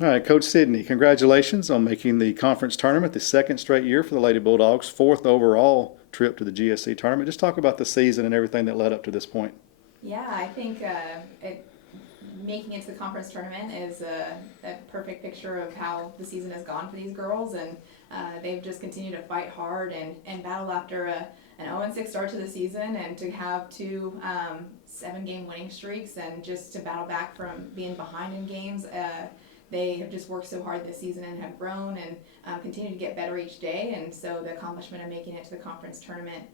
All right, Coach Sidney, congratulations on making the conference tournament the second straight year for the Lady Bulldogs, fourth overall trip to the GSC tournament. Just talk about the season and everything that led up to this point. Yeah, I think making it to the conference tournament is a perfect picture of how the season has gone for these girls, and they've just continued to fight hard and battle after an 0-6 start to the season, and to have two 7-game winning streaks, and just to battle back from being behind in games. They have just worked so hard this season and have grown and continue to get better each day, and so the accomplishment of making it to the conference tournament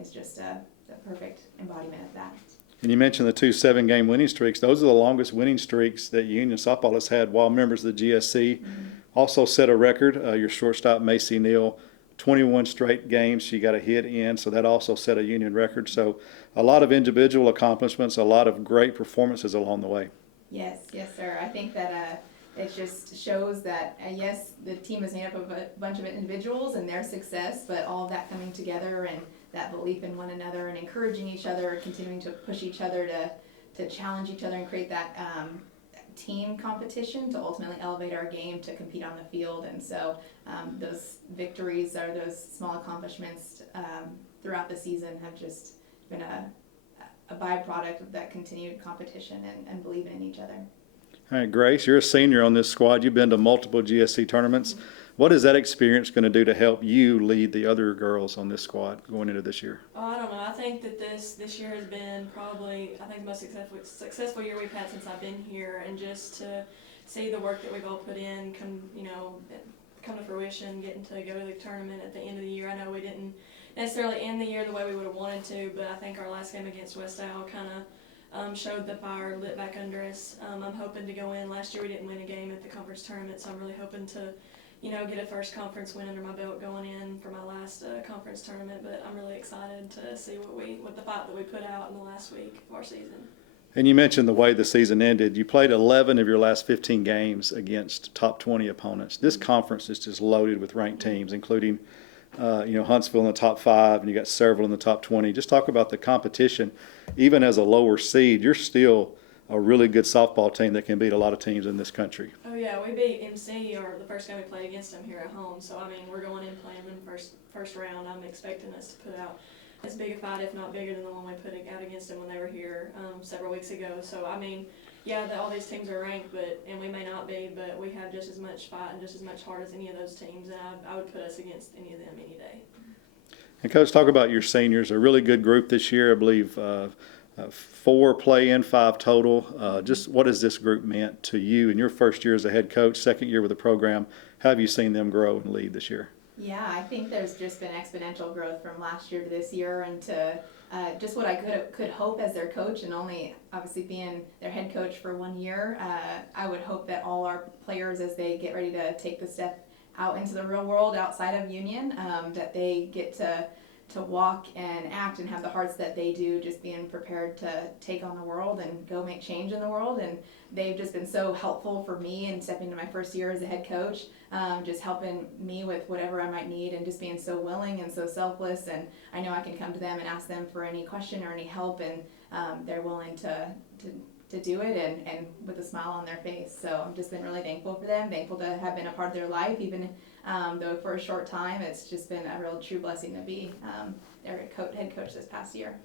is just the perfect embodiment of that. And you mentioned the two 7-game winning streaks. Those are the longest winning streaks that Union Softball has had while members of the GSC. Mm-hmm. Also set a record. Your shortstop, Macy Neal, 21 straight games she got a hit in, so that also set a Union record. So a lot of individual accomplishments, a lot of great performances along the way. Yes, sir. I think that it just shows that, yes, the team is made up of a bunch of individuals and their success, but all of that coming together and that belief in one another and encouraging each other, continuing to push each other to challenge each other and create that team competition to ultimately elevate our game to compete on the field. And so those victories or those small accomplishments throughout the season have just been a byproduct of that continued competition and believing in each other. All right, Grace, you're a senior on this squad. You've been to multiple GSC tournaments. Mm-hmm. What is that experience going to do to help you lead the other girls on this squad going into this year? Oh, I don't know. I think that this year has been probably, I think, the most successful year we've had since I've been here, and just to see the work that we've all put in come to fruition, getting to go to the tournament at the end of the year. I know we didn't necessarily end the year the way we would have wanted to, but I think our last game against West Isle kind of showed the fire lit back under us. I'm hoping to go in. Last year we didn't win a game at the conference tournament, so I'm really hoping to get a first conference win under my belt going in for my last conference tournament. But I'm really excited to see what the fight that we put out in the last week of our season. And you mentioned the way the season ended. You played 11 of your last 15 games against top 20 opponents. This conference is just loaded with ranked teams, including Huntsville in the top 5, and you got several in the top 20. Just talk about the competition. Even as a lower seed, you're still a really good softball team that can beat a lot of teams in this country. Oh yeah, we beat MC or the first game we played against them here at home. So I mean, we're going in playing them in first round. I'm expecting us to put out as big a fight, if not bigger, than the one we put out against them when they were here several weeks ago. So I mean, yeah, all these teams are ranked, and we may not be, but we have just as much fight and just as much heart as any of those teams, and I would put us against any of them any day. And Coach, talk about your seniors. A really good group this year, I believe. 4 play-in, 5 total. Just what has this group meant to you in your first year as a head coach, second year with the program? How have you seen them grow and lead this year? Yeah, I think there's just been exponential growth from last year to this year, and to just what I could hope as their coach, and only obviously being their head coach for 1 year. I would hope that all our players, as they get ready to take the step out into the real world outside of Union, that they get to walk and act and have the hearts that they do, just being prepared to take on the world and go make change in the world. And they've just been so helpful for me in stepping into my first year as a head coach, just helping me with whatever I might need, and just being so willing and so selfless. And I know I can come to them and ask them for any question or any help, and they're willing to do it, and with a smile on their face. So I've just been really thankful for them, thankful to have been a part of their life, even though for a short time. It's just been a real true blessing to be their head coach this past year.